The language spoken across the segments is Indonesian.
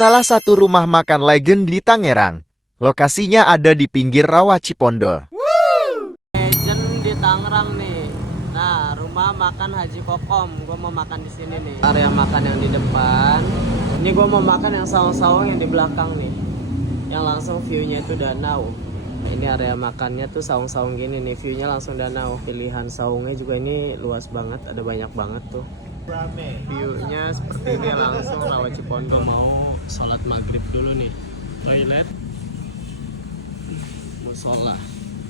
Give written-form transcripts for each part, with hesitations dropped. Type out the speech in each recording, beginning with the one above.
salah satu rumah makan legend di Tangerang. Lokasinya ada di pinggir Rawa Cipondo. Legend di Tangerang nih. Nah, rumah makan Haji Kokom. Gue mau makan di sini nih. Area makan yang di depan. Ini gue mau makan yang saung-saung yang di belakang nih. Yang langsung view-nya itu danau. Ini area makannya tuh saung-saung gini nih, view-nya langsung danau. Pilihan saungnya juga ini luas banget, ada banyak banget tuh. View-nya seperti ini langsung Rawa Cipondo. Mau sholat maghrib dulu nih. Toilet, musola.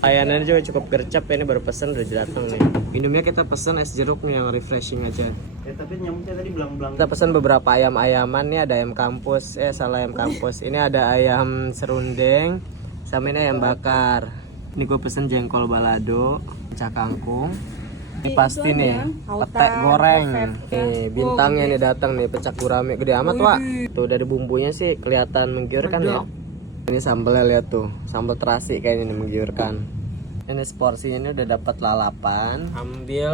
Layanannya juga cukup gercep ya, ini baru pesen udah datang nih. Minumnya kita pesen es jeruk nih yang refreshing aja. Tapi nyamuknya tadi belang-belang. Kita pesen beberapa ayam-ayaman nih, ada ayam kampus, salah ayam kampus. Ini ada ayam serundeng, sama ini ayam bakar. Ini gue pesen jengkol balado, pecah kangkung. Ini pasti nih, petek goreng. Nih bintangnya nih datang nih, pecak gurame gede amat Wak. Tuh dari bumbunya sih kelihatan menggiurkan ya. Ini sambelnya lihat tuh, sambal terasi kayaknya nih menggiurkan. Ini porsinya ini udah dapat lalapan. Ambil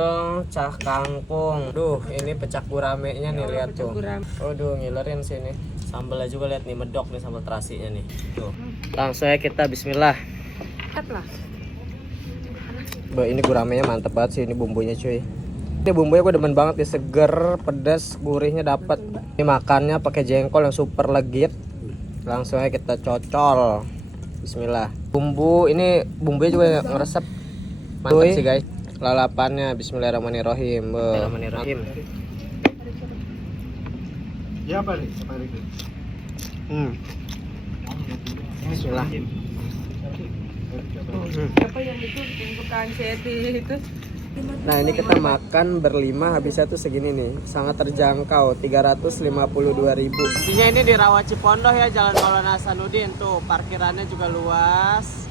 cah kangkung. Duh, ini pecak guramenya nih lihat tuh. Aduh, ngilerin sini. Sambalnya juga lihat nih medok nih sambal terasinya nih. Tuh. Langsung aja kita bismillah. Ini guramenya mantep banget sih, ini bumbunya cuy. Ini bumbunya gue demen banget ya, seger, pedas, gurihnya dapet. Ini makannya pakai jengkol yang super legit. Langsung aja kita cocol. Bismillah. Ini bumbunya juga ngeresep. Mantap sih guys. Lalapannya bismillahirrahmanirrahim. Bismillahirrahmanirrahim. Ya apa nih? Apa nih? Bismillah. Apa yang itu bukan seti itu? Nah ini kita makan berlima habisnya tuh segini nih. Sangat terjangkau, 352.000. Pastinya ini di Rawa Cipondo ya, Jalan Maulana Hasanuddin tuh. Parkirannya juga luas.